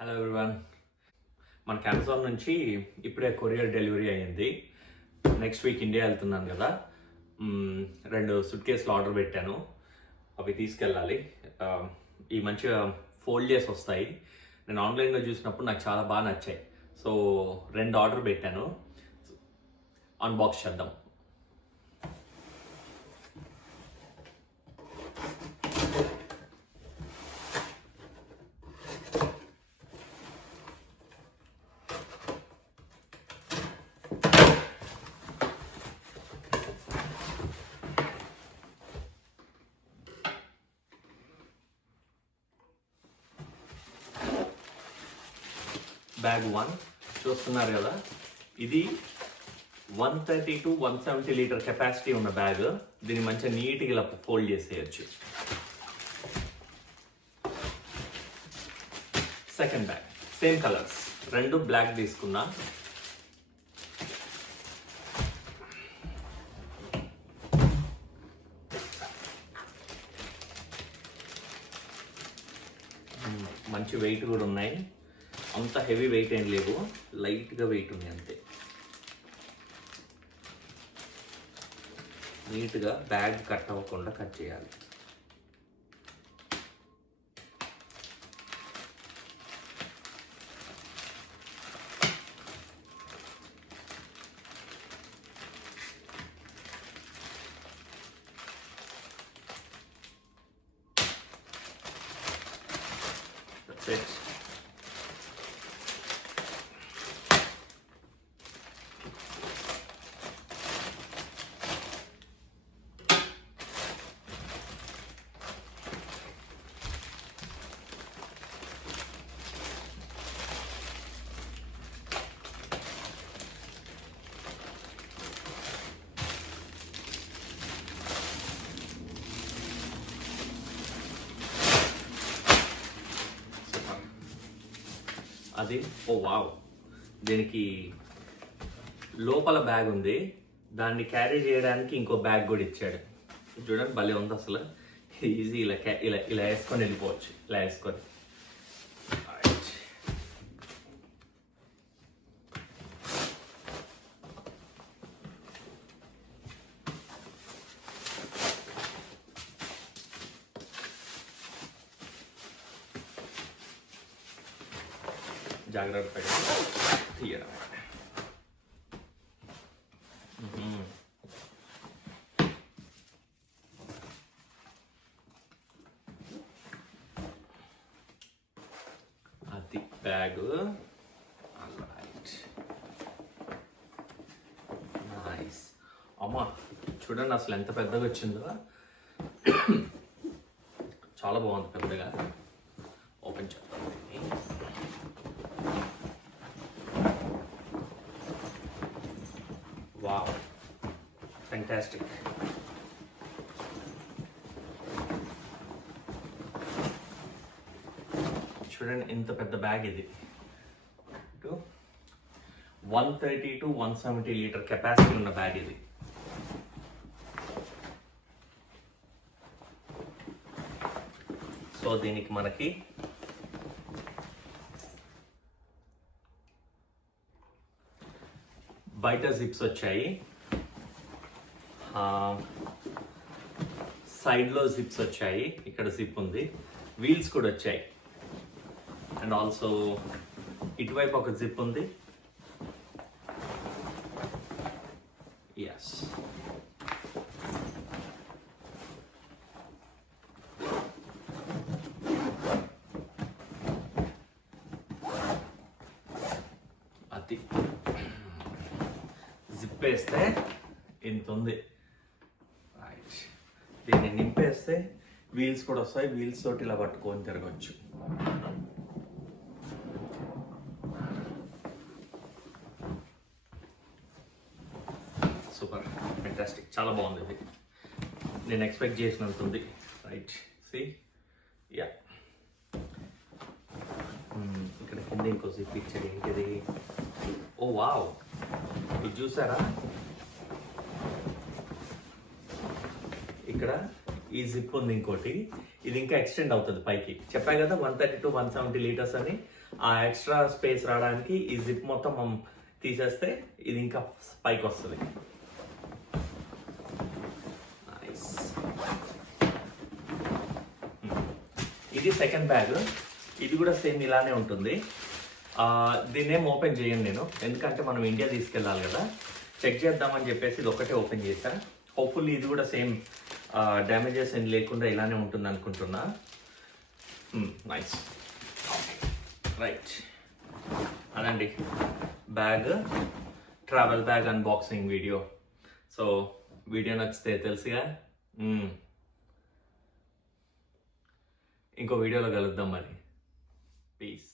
Hello everyone, మనకి అమెజాన్ నుంచి ఇప్పుడే కొరియర్ డెలివరీ అయ్యింది. నెక్స్ట్ వీక్ ఇండియా వెళ్తున్నాను కదా, 2 సూట్ కేసులు ఆర్డర్ పెట్టాను. అవి తీసుకెళ్ళాలి. ఈ మంచిగా ఫోల్డ్ చేసి వస్తాయి. నేను ఆన్లైన్లో చూసినప్పుడు నాకు చాలా బాగా నచ్చాయి. సో 2 ఆర్డర్ పెట్టాను. అన్బాక్స్ చేద్దాం. బ్యాగ్ 1 చూస్తున్నారు కదా, ఇది 130 to 170 లీటర్ కెపాసిటీ ఉన్న బ్యాగ్. దీన్ని మంచిగా నీట్గా ఇలా ఫోల్డ్ చేసేయచ్చు. Second bag same colours, 2 black తీసుకున్నా. మంచి వెయిట్ కూడా ఉన్నాయి. అంత హెవీ వెయిట్ ఏం లేవు, లైట్గా వెయిట్ ఉంది అంతే. నీట్గా బ్యాగ్ కట్ అవ్వకుండా కట్ చేయాలి. That's it. అది వావ్, దీనికి లోపల బ్యాగ్ ఉంది. దాన్ని క్యారీ చేయడానికి ఇంకో బ్యాగ్ కూడా ఇచ్చాడు. చూడండి, భలే ఉంది అసలు. ఈజీ ఇలా ఇలా ఇలా వేసుకొని వెళ్ళిపోవచ్చు. ఇలా వేసుకొని జాగ్రత్తగా తీయడం. అది బ్యాగ్. నైస్. అమ్మా చూడండి అసలు ఎంత పెద్దగా వచ్చిందో. చాలా బాగుంది పెద్దగా. ఓపెన్ చేద్దాం. Wow, fantastic. చూడండి ఇంత పెద్ద బ్యాగ్ ఇది. 130 to 170 లీటర్ కెపాసిటీ ఉన్న బ్యాగ్ ఇది. సో దీనికి మనకి బయట జిప్స్ వచ్చాయి, సైడ్లో జిప్స్ వచ్చాయి. ఇక్కడ జిప్ ఉంది, వీల్స్ కూడా వచ్చాయి. అండ్ ఆల్సో ఇటువైపు ఒక జిప్ ఉంది. ఎస్, అది జిప్ వేస్తే ఇంత ఉంది. రైట్, దీన్ని నింపేస్తే వీల్స్ కూడా వస్తాయి. వీల్స్ తోటి ఇలా పట్టుకొని తిరగచ్చు. సూపర్, ఫెంటాస్టిక్, చాలా బాగుంది ఇది. నేను ఎక్స్పెక్ట్ చేసినంత ఉంది. Right, see ya. ఇక్కడ కింద ఇంకో జిప్ ఇచ్చాడు. ఏంటిది? ఓ వావ్, ఇది చూసారా? ఇక్కడ ఈ జిప్ ఉంది ఇంకోటి. ఇది ఇంకా ఎక్స్టెండ్ అవుతుంది పైకి. చెప్పా కదా 130 to 170 లీటర్స్ అని. ఆ ఎక్స్ట్రా స్పేస్ రావడానికి ఈ జిప్ మొత్తం మనం తీసేస్తే ఇది ఇంకా పైకి వస్తుంది. నైస్. ఇది సెకండ్ బ్యాగ్. ఇది కూడా సేమ్ ఇలానే ఉంటుంది. దీన్ని ఏం ఓపెన్ చేయను నేను, ఎందుకంటే మనం ఇండియా తీసుకెళ్ళాలి కదా, చెక్ చేద్దామని చెప్పేసి ఇది ఒకటే ఓపెన్ చేశాను. హోప్ఫుల్లీ ఇది కూడా సేమ్ డ్యామేజెస్ ఏం లేకుండా ఇలానే ఉంటుంది అనుకుంటున్నా. నైస్. రైట్, అదండి bag, travel bag unboxing video. So video నచ్చితే తెలుసుగా, ఇంకో వీడియోలో కలుద్దాం మరి. పీస్.